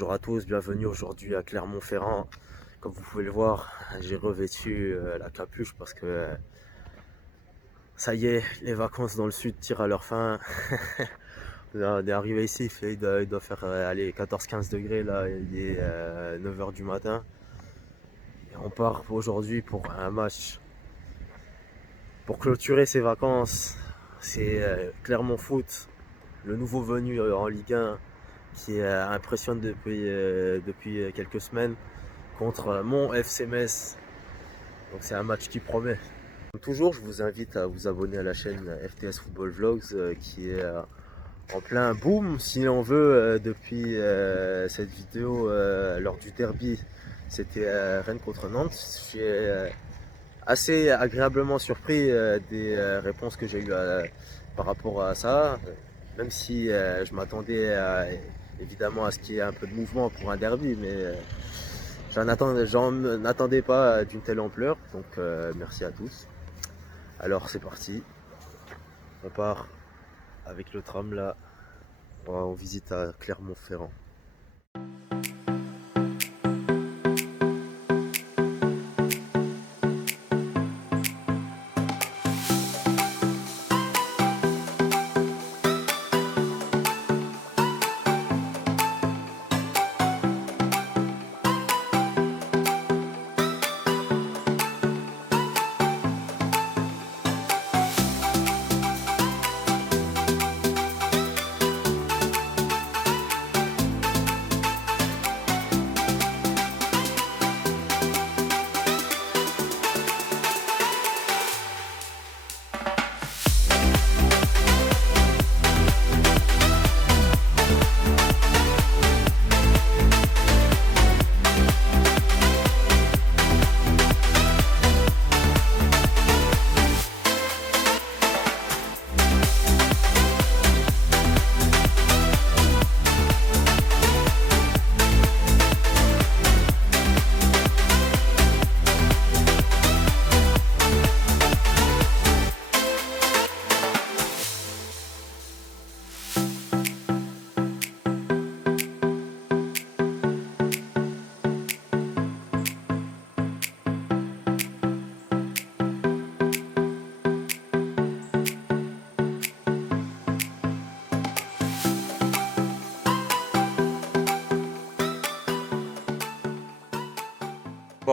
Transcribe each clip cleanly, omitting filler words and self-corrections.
Bonjour à tous, bienvenue aujourd'hui à Clermont-Ferrand. Comme vous pouvez le voir, j'ai revêtu la capuche parce que ça y est, les vacances dans le sud tirent à leur fin. On est arrivé ici, il doit faire allez, 14-15 degrés, là il est 9 h du matin. Et on part aujourd'hui pour un match. Pour clôturer ces vacances, c'est Clermont Foot, le nouveau venu en Ligue 1 qui impressionne depuis quelques semaines contre mon FC Metz. Donc c'est un match qui promet. Comme toujours, je vous invite à vous abonner à la chaîne FTS Football Vlogs qui est en plein boom, si l'on veut, depuis cette vidéo lors du derby. C'était Rennes contre Nantes. Je suis assez agréablement surpris des réponses que j'ai eues par rapport à ça, même si je m'attendais évidemment à ce qu'il y ait un peu de mouvement pour un derby, mais j'en attendais pas d'une telle ampleur, donc merci à tous. Alors c'est parti, on part avec le tram là, on visite à Clermont-Ferrand.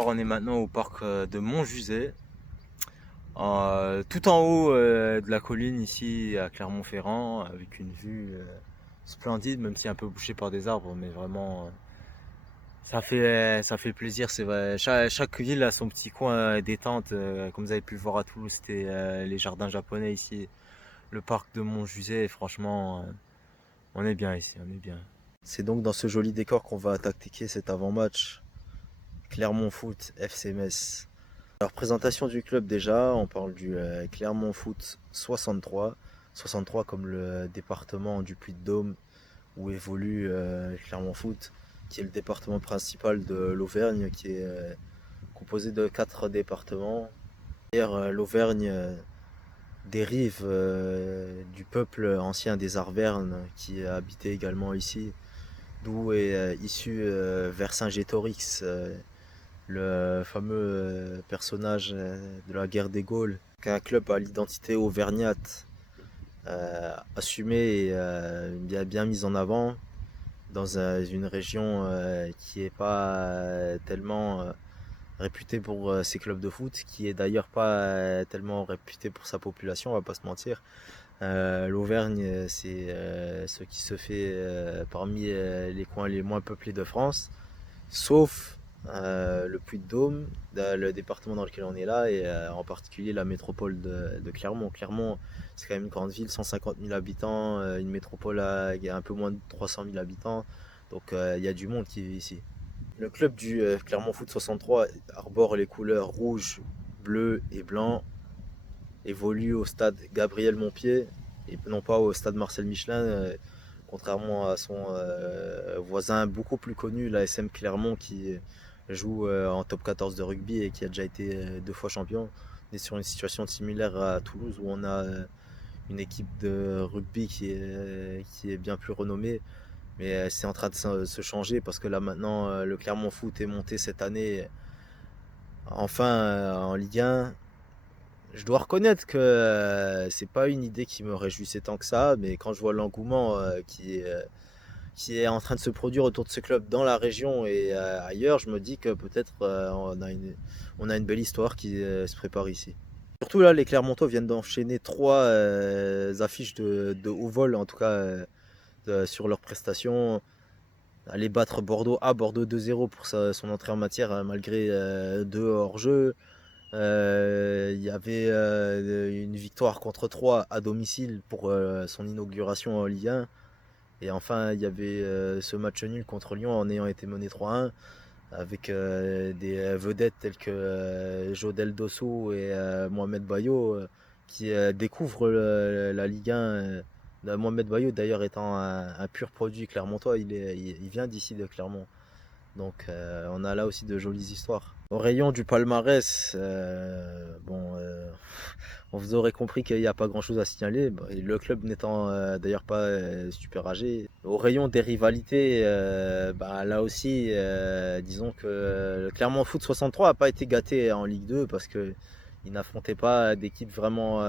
On est maintenant au parc de Montjuset, tout en haut de la colline ici à Clermont-Ferrand, avec une vue splendide, même si un peu bouchée par des arbres, mais vraiment ça fait plaisir, c'est vrai. Chaque ville a son petit coin détente, comme vous avez pu le voir à Toulouse, c'était les jardins japonais ici, le parc de Montjuset, et franchement, on est bien ici, on est bien. C'est donc dans ce joli décor qu'on va attaquer cet avant-match Clermont Foot FC Metz. Alors, présentation du club déjà, on parle du Clermont Foot 63. 63 comme le département du Puy-de-Dôme où évolue Clermont Foot, qui est le département principal de l'Auvergne, qui est composé de 4 départements. L'Auvergne dérive du peuple ancien des Arvernes qui habitait également ici, d'où est issu Vercingétorix, le fameux personnage de la guerre des Gaules, qu'un club à l'identité auvergnate, assumée et bien mise en avant dans une région qui n'est pas tellement réputée pour ses clubs de foot, qui est d'ailleurs pas tellement réputée pour sa population, on va pas se mentir. L'Auvergne, c'est ce qui se fait parmi les coins les moins peuplés de France, sauf le Puy-de-Dôme, le département dans lequel on est là, et en particulier la métropole de Clermont. Clermont, c'est quand même une grande ville, 150 000 habitants, une métropole à un peu moins de 300 000 habitants, donc il y a du monde qui vit ici. Le club du Clermont Foot 63 arbore les couleurs rouge, bleu et blanc, évolue au stade Gabriel Montpied, et non pas au stade Marcel Michelin, contrairement à son voisin beaucoup plus connu, la SM Clermont, qui joue en top 14 de rugby et qui a déjà été 2 fois champion. On est sur une situation similaire à Toulouse, où on a une équipe de rugby qui est bien plus renommée, Mais c'est en train de se changer parce que là maintenant, le Clermont Foot est monté cette année enfin en Ligue 1. Je dois reconnaître que c'est pas une idée qui me réjouissait tant que ça, mais quand je vois l'engouement qui est en train de se produire autour de ce club dans la région et ailleurs, je me dis que peut-être on a une belle histoire qui se prépare ici. Surtout là, les Clermontois viennent d'enchaîner trois affiches de haut vol, en tout cas sur leurs prestations. Aller battre Bordeaux à Bordeaux 2-0 pour son entrée en matière malgré deux hors-jeu. Il y avait une victoire contre 3 à domicile pour son inauguration en Ligue 1. Et enfin, il y avait ce match nul contre Lyon en ayant été mené 3-1 avec des vedettes telles que Jodel Dosso et Mohamed Bayo qui découvrent la Ligue 1. Mohamed Bayo d'ailleurs étant un pur produit clermontois, il vient d'ici de Clermont. Donc on a là aussi de jolies histoires. Au rayon du palmarès, on vous aurait compris qu'il n'y a pas grand chose à signaler. Le club n'étant d'ailleurs pas super âgé. Au rayon des rivalités, là aussi, disons que le Clermont Foot 63 n'a pas été gâté en Ligue 2 parce que il n'affrontait pas d'équipes vraiment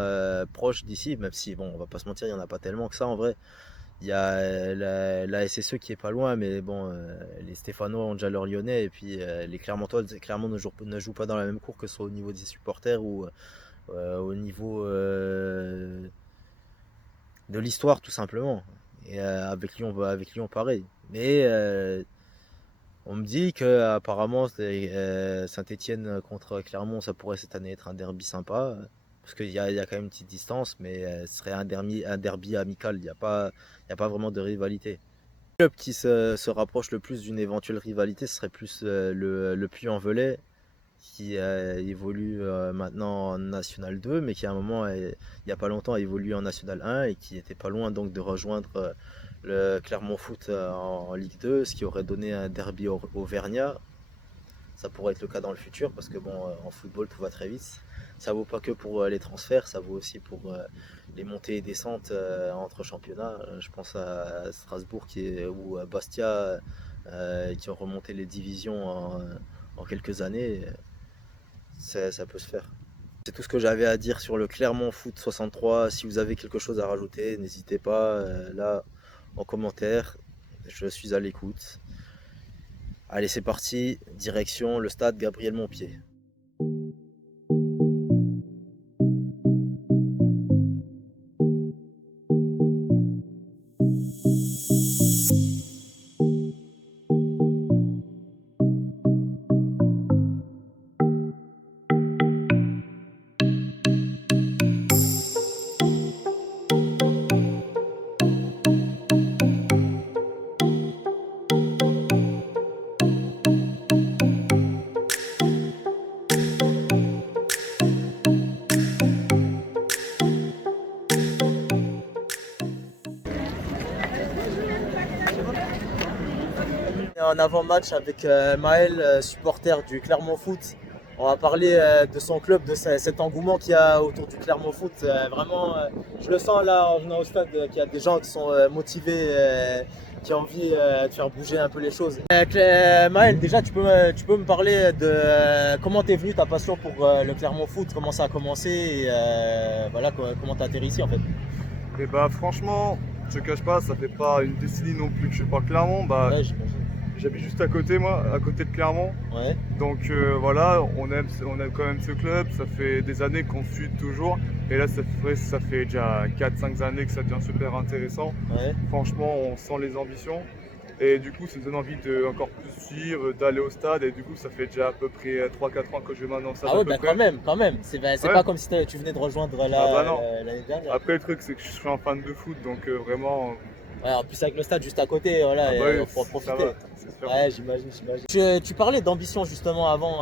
proches d'ici, même si, bon, on va pas se mentir, il n'y en a pas tellement que ça en vrai. Il y a la SSE qui est pas loin, mais bon, les Stéphanois ont déjà leur Lyonnais, et puis les Clermontois, Clermont ne jouent pas dans la même cour, que ce soit au niveau des supporters ou au niveau de l'histoire, tout simplement. Et avec Lyon, pareil. Mais on me dit que apparemment Saint-Étienne contre Clermont, ça pourrait cette année être un derby sympa. Parce qu'il y a quand même une petite distance, mais ce serait un derby amical. Il y a pas vraiment de rivalité. Le club qui se rapproche le plus d'une éventuelle rivalité, ce serait plus le Puy-en-Velay, qui évolue maintenant en National 2, mais qui à un moment, il n'y a pas longtemps, a évolué en National 1 et qui était pas loin donc de rejoindre le Clermont Foot en Ligue 2, ce qui aurait donné un derby auvergnat. Ça pourrait être le cas dans le futur parce que bon, en football tout va très vite. Ça vaut pas que pour les transferts, ça vaut aussi pour les montées et descentes entre championnats. Je pense à Strasbourg ou à Bastia qui ont remonté les divisions en quelques années. Ça peut se faire. C'est tout ce que j'avais à dire sur le Clermont Foot 63. Si vous avez quelque chose à rajouter, n'hésitez pas là en commentaire. Je suis à l'écoute. Allez, c'est parti, direction le stade Gabriel Montpied. En avant-match avec Maël, supporter du Clermont Foot. On va parler de son club, de cet engouement qu'il y a autour du Clermont Foot. Vraiment, je le sens là en venant au stade qu'il y a des gens qui sont motivés, qui ont envie de faire bouger un peu les choses. Maël, déjà, tu peux me parler de comment t'es venu ta passion pour le Clermont Foot, comment ça a commencé et voilà, comment t'as atterri ici en fait. Et bah franchement, je te cache pas, ça fait pas une décennie non plus que je suis pas Clermont. Ouais, j'imagine. J'habite juste à côté moi, à côté de Clermont. Ouais. Donc voilà, on aime quand même ce club, ça fait des années qu'on suit toujours. Et là ça fait déjà 4-5 années que ça devient super intéressant. Ouais. Franchement, on sent les ambitions. Et du coup, ça me donne envie de encore plus suivre, d'aller au stade. Et du coup, ça fait déjà à peu près 3-4 ans que je vais maintenant au stade. Ah ouais, bah quand même. C'est Ouais. pas comme si tu venais de rejoindre là l'année dernière. Après, le truc, c'est que je suis un fan de foot, donc vraiment. Ouais, en plus avec le stade juste à côté, voilà, oui, faut en profiter. ça va, c'est sûr. Ouais, j'imagine. Tu parlais d'ambition justement avant,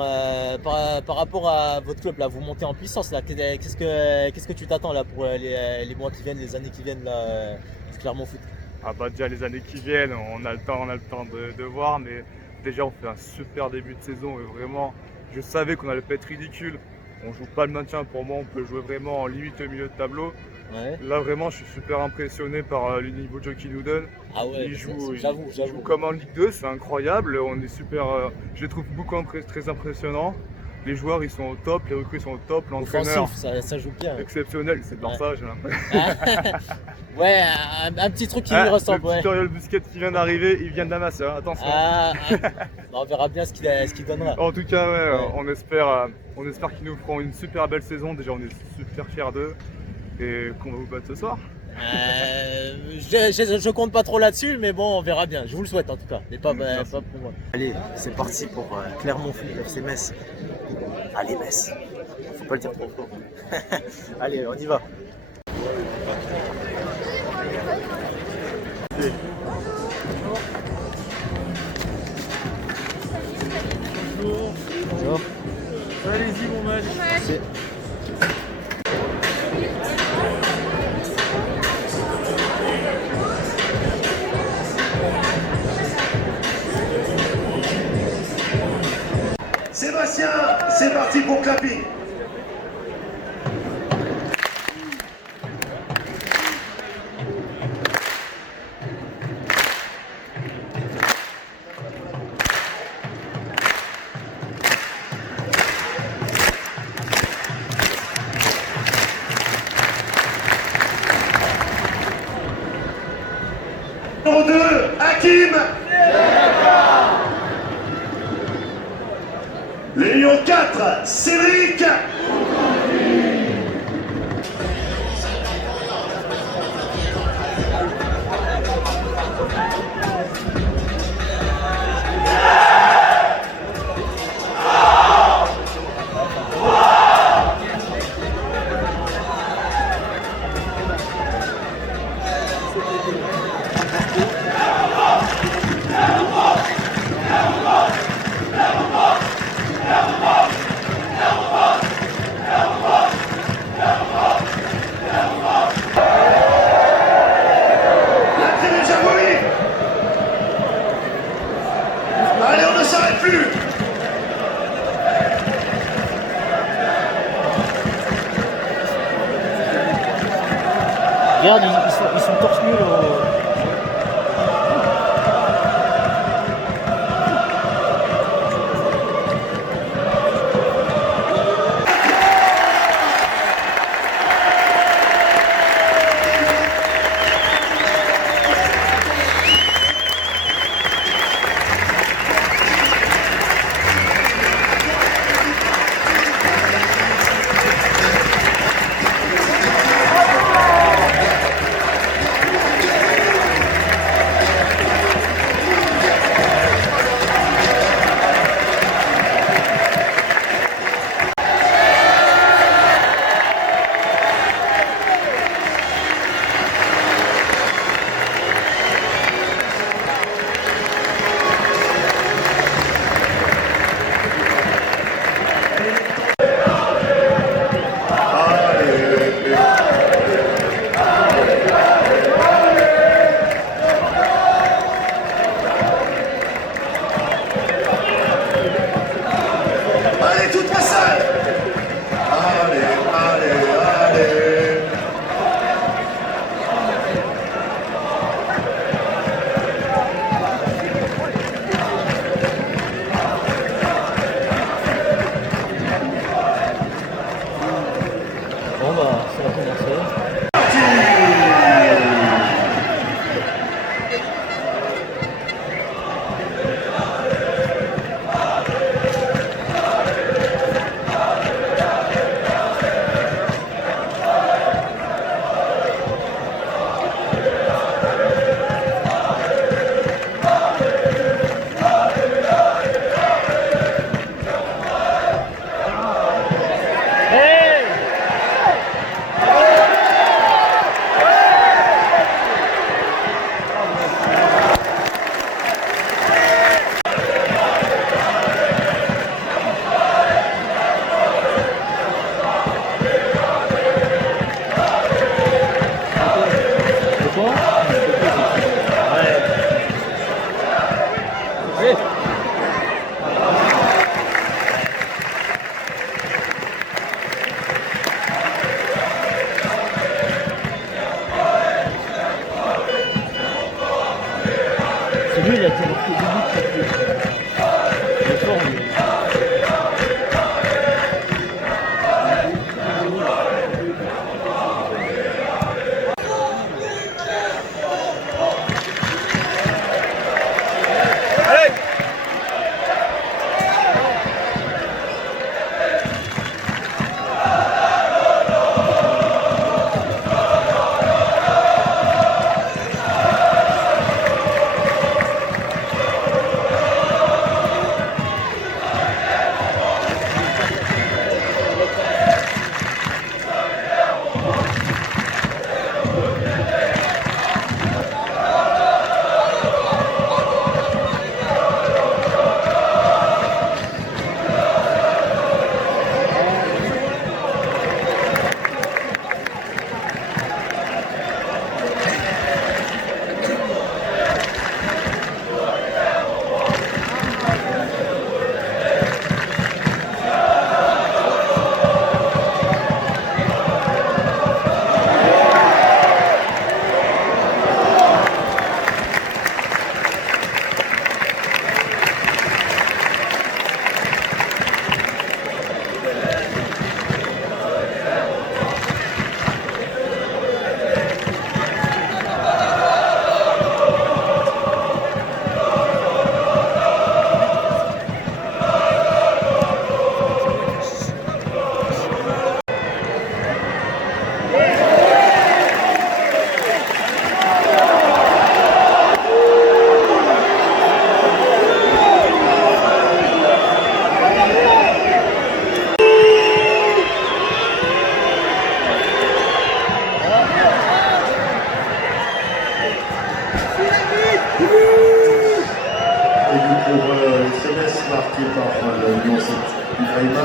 par rapport à votre club, là, vous montez en puissance. Là. Qu'est-ce que tu t'attends là pour les mois qui viennent, les années qui viennent là, du Clermont Foot? Ah bah déjà les années qui viennent, on a le temps de voir, mais déjà on fait un super début de saison et vraiment, je savais qu'on allait pas être ridicule. On joue pas le maintien, pour moi on peut jouer vraiment en limite au milieu de tableau. Ouais. Là, vraiment, je suis super impressionné par le niveau de jeu qu'il nous donne. Ah ouais, Il joue j'avoue. comme en Ligue 2, c'est incroyable. On est super, je les trouve très impressionnants. Les joueurs, ils sont au top, les recrues sont au top, l'entraîneur Offensif, ça joue bien. exceptionnel, c'est pour Ouais. ça, j'ai l'impression. Ouais, un petit truc qui lui ressemble. Le petit Toriol Busquets qui vient d'arriver, il vient de Damas, hein, attention. On verra bien ce qu'il donnera. En tout cas, Ouais. on espère qu'ils nous feront une super belle saison. Déjà, on est super fiers d'eux et qu'on va vous battre ce soir. Je compte pas trop là-dessus, mais bon, on verra bien. Je vous le souhaite en tout cas, mais pas pour moi. Allez, c'est parti pour Clermont Foot FC Metz. Allez Metz, faut pas le dire trop fort. Allez, on y va. Bonjour. Allez-y, mon match. Merci. Sébastien, c'est parti pour Clappy. Numéro 2, Hakim. Le numéro 4, Cédric. Allez, on ne s'arrête plus. Regarde, ils sont torse nus. C'est lui, il a été marqué 2 buts. Il est fort, lui. marqué par le numéro 7 Ibrahima.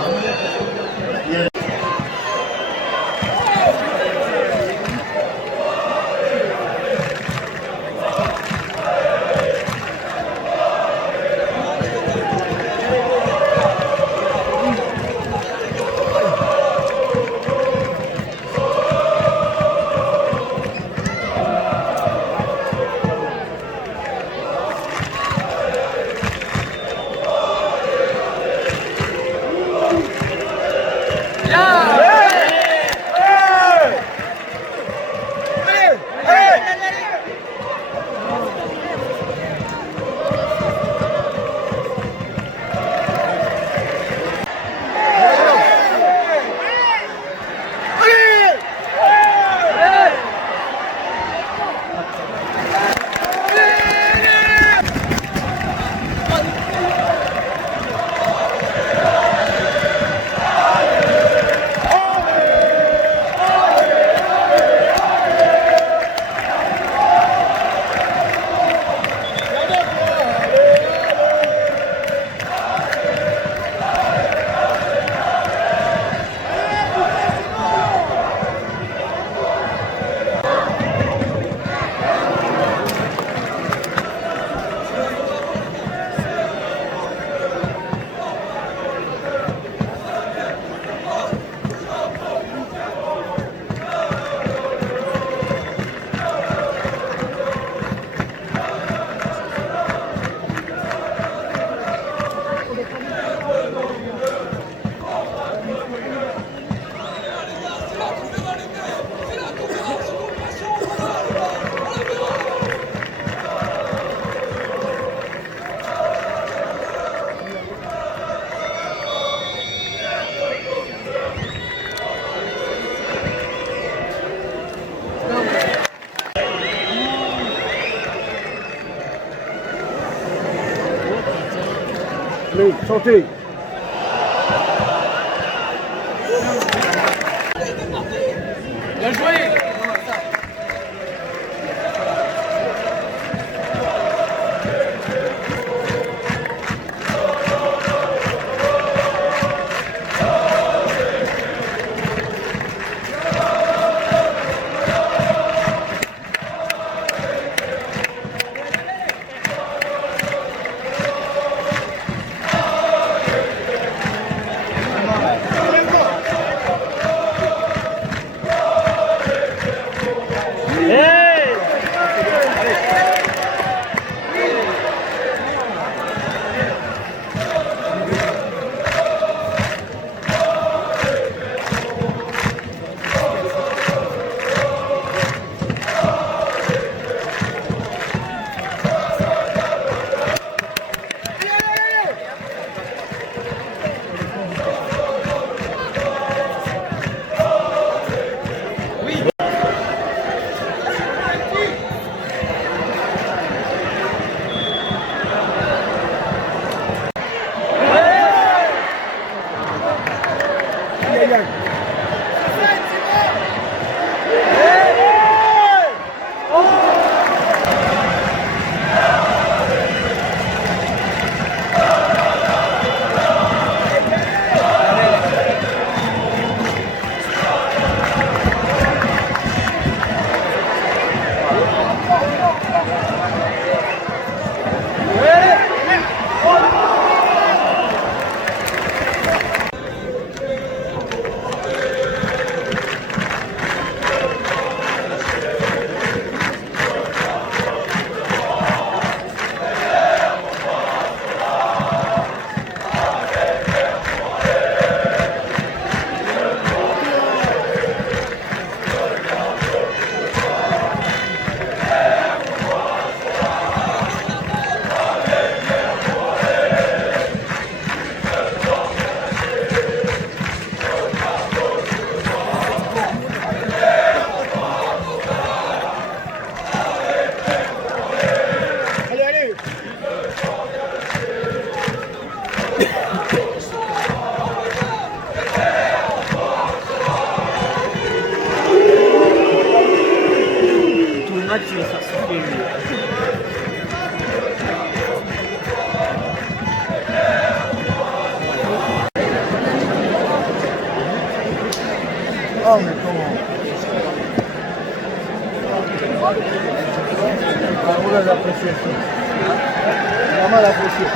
Allez, chantez. Bien joué. match, il va se faire souffler lui. Oh mais comment? On a l'appréciation. Vraiment l'apprécier.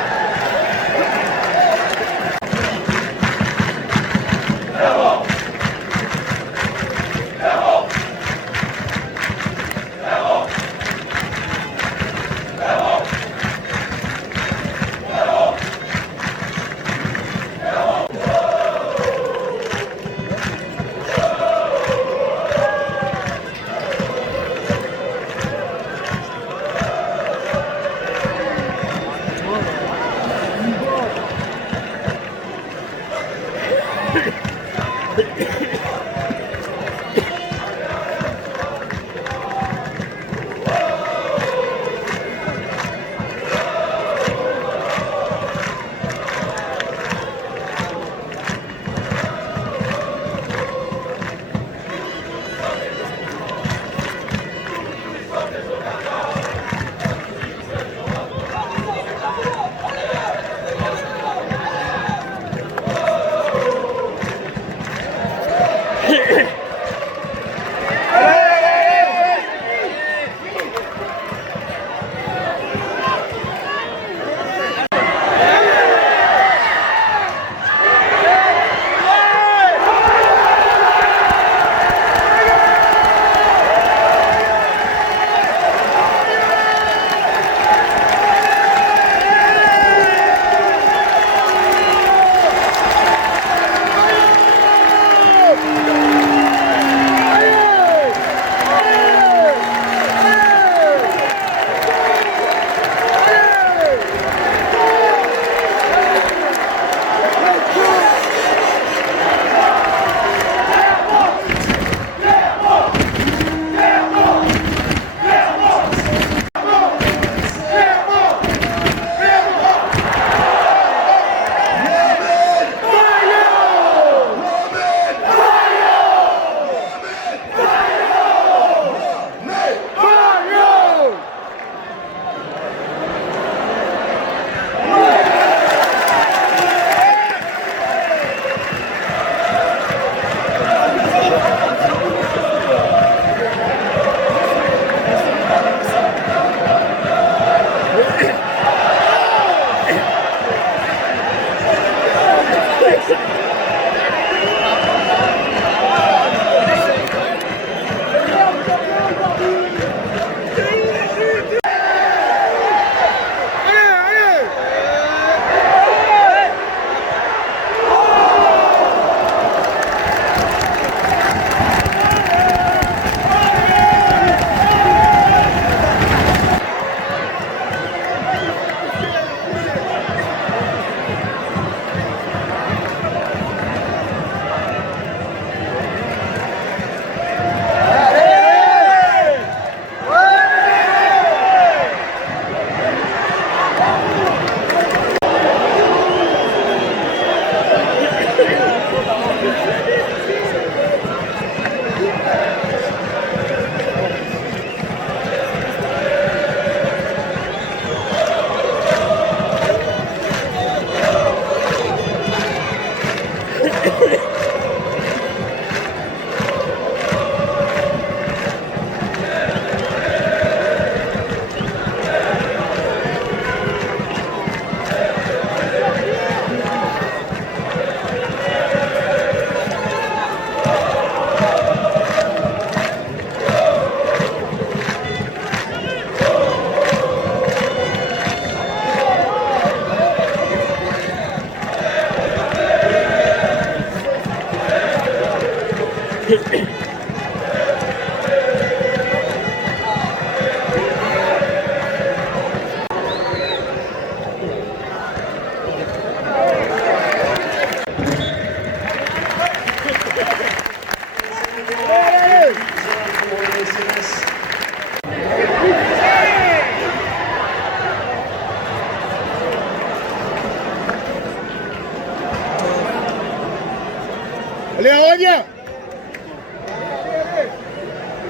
Gardien.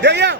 Derrière.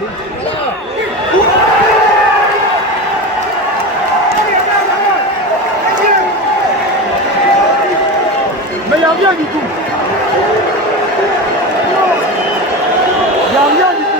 Mais il n'y a rien du tout. Il n'y a rien du tout.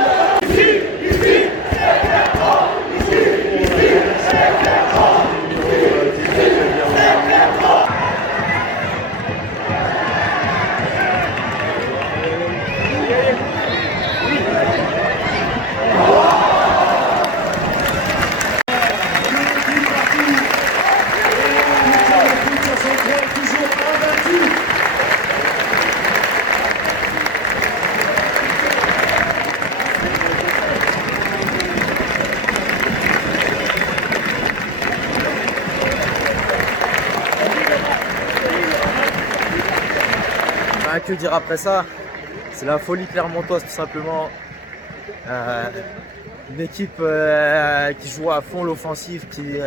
Que dire après ça? C'est la folie clermontoise tout simplement. Une équipe qui joue à fond l'offensive, qui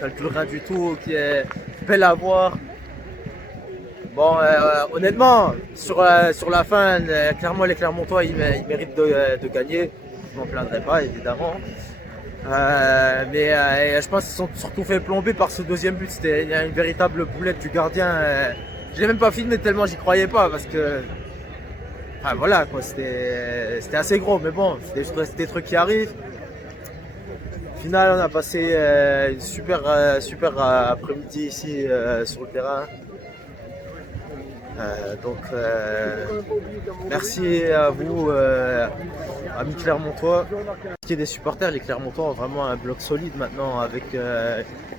calcule rien du tout, qui est belle à voir. Bon, honnêtement, sur la fin, clairement les Clermontois ils méritent de gagner. Je m'en plaindrai pas évidemment. Mais je pense qu'ils sont surtout fait plomber par ce deuxième but. C'était une véritable boulette du gardien. Je l'ai même pas filmé tellement j'y croyais pas parce que, enfin voilà quoi, c'était assez gros, mais bon, c'est des trucs qui arrivent. Au final, on a passé une super après-midi ici sur le terrain. Donc merci à vous, amis Clermontois. Ce qui est des supporters, les Clermontois ont vraiment un bloc solide maintenant avec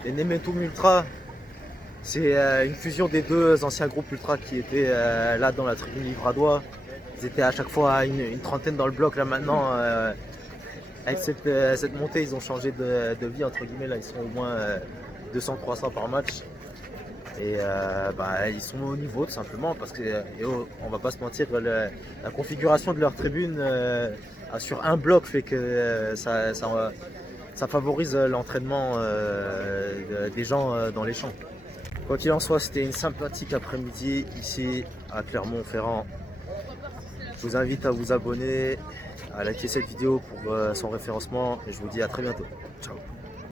les Nemetum Ultra. C'est une fusion des deux anciens groupes ultra qui étaient là dans la tribune Livradois. Ils étaient à chaque fois une trentaine dans le bloc. Là maintenant, avec cette montée, ils ont changé de vie entre guillemets. Là, ils sont au moins 200-300 par match. Et ils sont au niveau tout simplement parce que, on va pas se mentir, la configuration de leur tribune sur un bloc fait que ça favorise l'entraînement des gens dans les champs. Quoi qu'il en soit, c'était une sympathique après-midi ici à Clermont-Ferrand. Je vous invite à vous abonner, à liker cette vidéo pour son référencement et je vous dis à très bientôt. Ciao.